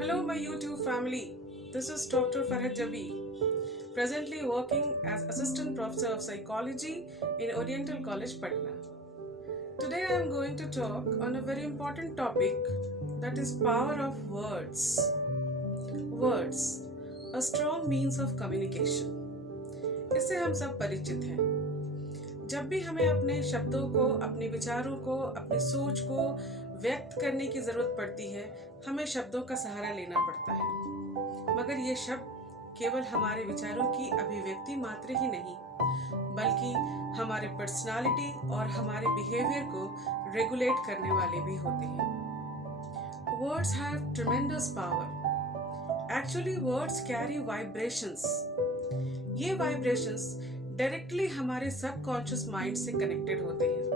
Hello, my YouTube family. This is Dr. Farhad Jabi, presently working as Assistant Professor of Psychology in Oriental College, Patna. Today I am going to talk on a very important topic, that is power of words. Words, a strong means of communication. इससे हम सब परिचित हैं। जब भी हमें अपने शब्दों को, अपने विचारों को, अपनी सोच को व्यक्त करने की जरूरत पड़ती है, हमें शब्दों का सहारा लेना पड़ता है। मगर ये शब्द केवल हमारे विचारों की अभिव्यक्ति मात्र ही नहीं, बल्कि हमारे पर्सनालिटी और हमारे बिहेवियर को रेगुलेट करने वाले भी होते हैं। Words have tremendous power. Actually, words carry vibrations. ये वाइब्रेशंस डायरेक्टली हमारे सबकॉन्शियस माइंड से कनेक्टेड होते हैं।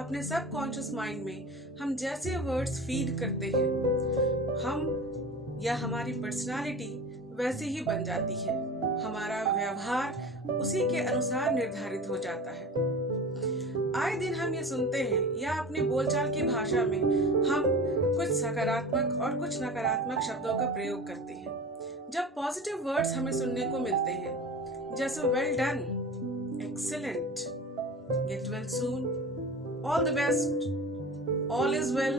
अपने सबकॉन्शियस माइंड में हम जैसे वर्ड्स फीड करते हैं, हम या हमारी पर्सनालिटी वैसे ही बन जाती है। हमारा व्यवहार उसी के अनुसार निर्धारित हो जाता है। आए दिन हम ये सुनते हैं या अपने बोलचाल की भाषा में हम कुछ सकारात्मक और कुछ नकारात्मक शब्दों का प्रयोग करते हैं। जब पॉजिटिव वर्ड्स हमें सुनने को मिलते हैं, जैसे well done, excellent, get well soon, all the best, all is well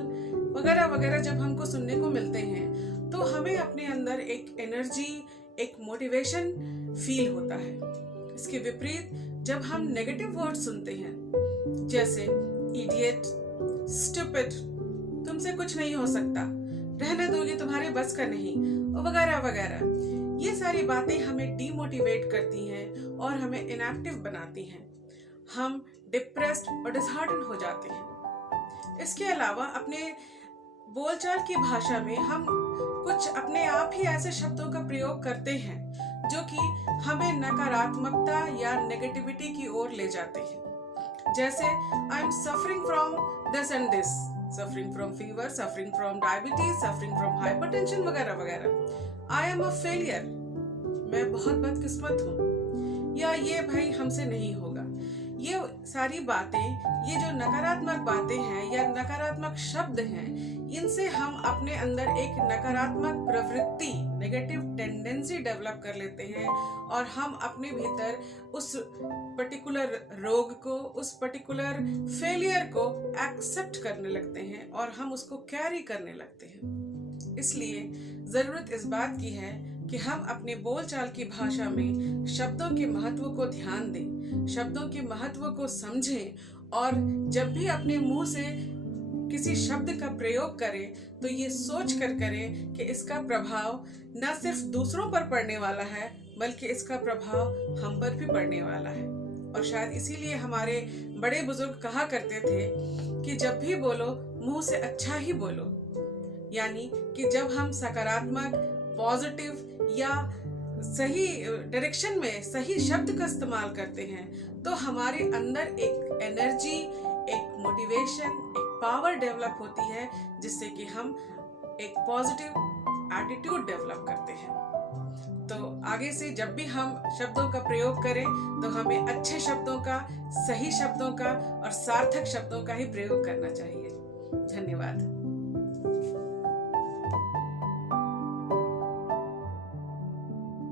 वगैरह वगैरह जब हमको सुनने को मिलते हैं, तो हमें अपने अंदर एक एनर्जी, एक मोटिवेशन फील होता है। इसके विपरीत जब हम नेगेटिव वर्ड सुनते हैं, जैसे इडियट, स्टूपिड, तुमसे कुछ नहीं हो सकता, रहने दो, ये तुम्हारे बस का नहीं, वगैरह वगैरह, ये सारी बातें हमें डीमोटिवेट करती हैं और हमें इनएक्टिव बनाती हैं। हम डिप्रेस्ड और डिसहार्टन हो जाते हैं। इसके अलावा अपने बोलचाल की भाषा में हम कुछ अपने आप ही ऐसे शब्दों का प्रयोग करते हैं जो कि हमें नकारात्मकता या नेगेटिविटी की ओर ले जाते हैं। जैसे I am suffering from this and this, suffering from fever, suffering from diabetes, suffering from hypertension वगैरह वगैरह। आई एम अ फेलियर, मैं बहुत बदकिस्मत हूँ, या ये भाई हमसे नहीं होगा। ये सारी बातें, ये जो नकारात्मक बातें हैं या नकारात्मक शब्द हैं, इनसे हम अपने अंदर एक नकारात्मक प्रवृत्ति, नेगेटिव टेंडेंसी डेवलप कर लेते हैं और हम अपने भीतर उस पर्टिकुलर रोग को, उस पर्टिकुलर फेलियर को एक्सेप्ट करने लगते हैं और हम उसको कैरी करने लगते हैं। इसलिए जरूरत इस बात की है कि हम अपने बोलचाल की भाषा में शब्दों के महत्व को ध्यान दें, शब्दों के महत्व को समझें और जब भी अपने मुंह से किसी शब्द का प्रयोग करें तो ये सोच कर करें कि इसका प्रभाव न सिर्फ दूसरों पर पड़ने वाला है, बल्कि इसका प्रभाव हम पर भी पड़ने वाला है। और शायद इसीलिए हमारे बड़े बुजुर्ग कहा करते थे कि जब भी बोलो मुंह से अच्छा ही बोलो। यानी कि जब हम सकारात्मक, पॉजिटिव या सही डायरेक्शन में सही शब्द का इस्तेमाल करते हैं, तो हमारे अंदर एक एनर्जी, एक मोटिवेशन, एक पावर डेवलप होती है, जिससे कि हम एक पॉजिटिव एटीट्यूड डेवलप करते हैं। तो आगे से जब भी हम शब्दों का प्रयोग करें तो हमें अच्छे शब्दों का, सही शब्दों का और सार्थक शब्दों का ही प्रयोग करना चाहिए। धन्यवाद।